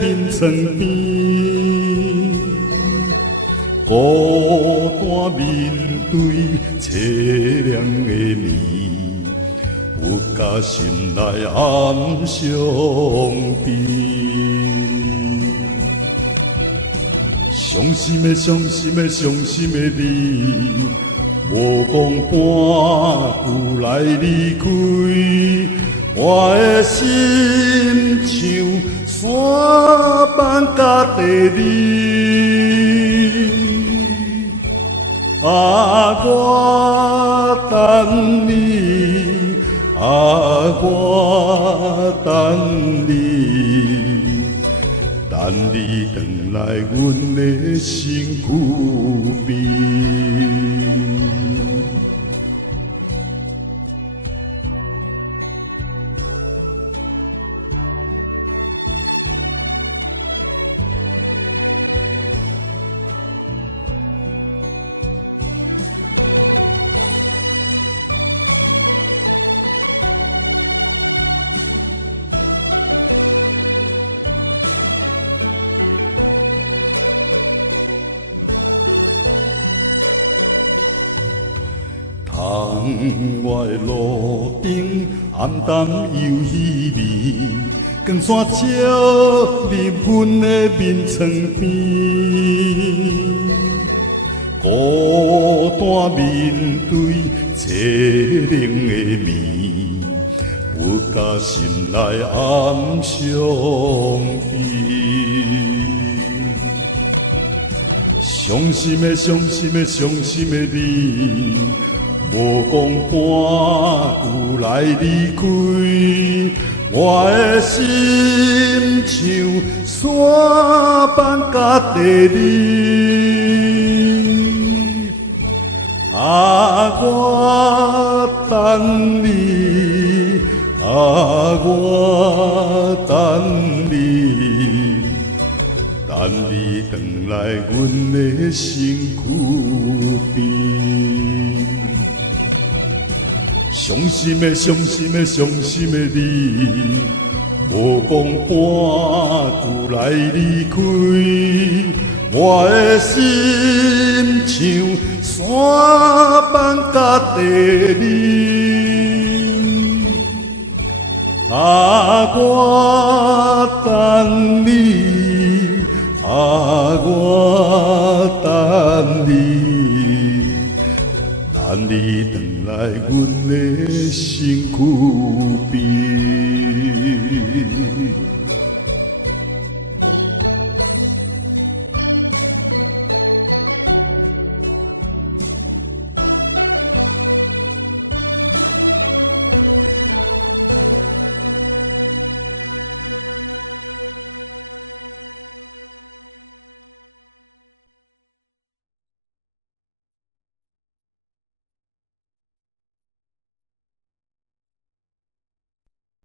眠床边，孤单面对凄凉的暝，不甲心内暗伤悲。伤心的你，无讲半句来离开，我的心像山崩甲地裂。啊，我等你，啊，我等你，等你回来阮的身躯边。暗淡又稀微，光线照入阮的眠床边，孤单面对凄冷的暝，不甲心内暗伤悲。伤心的你，无讲半来离开，我的心像山崩甲地裂。啊，我等你，啊，我等你，等你回来阮的身躯边。伤心的你，无讲半句来离开，我的心像山崩甲地裂。啊，我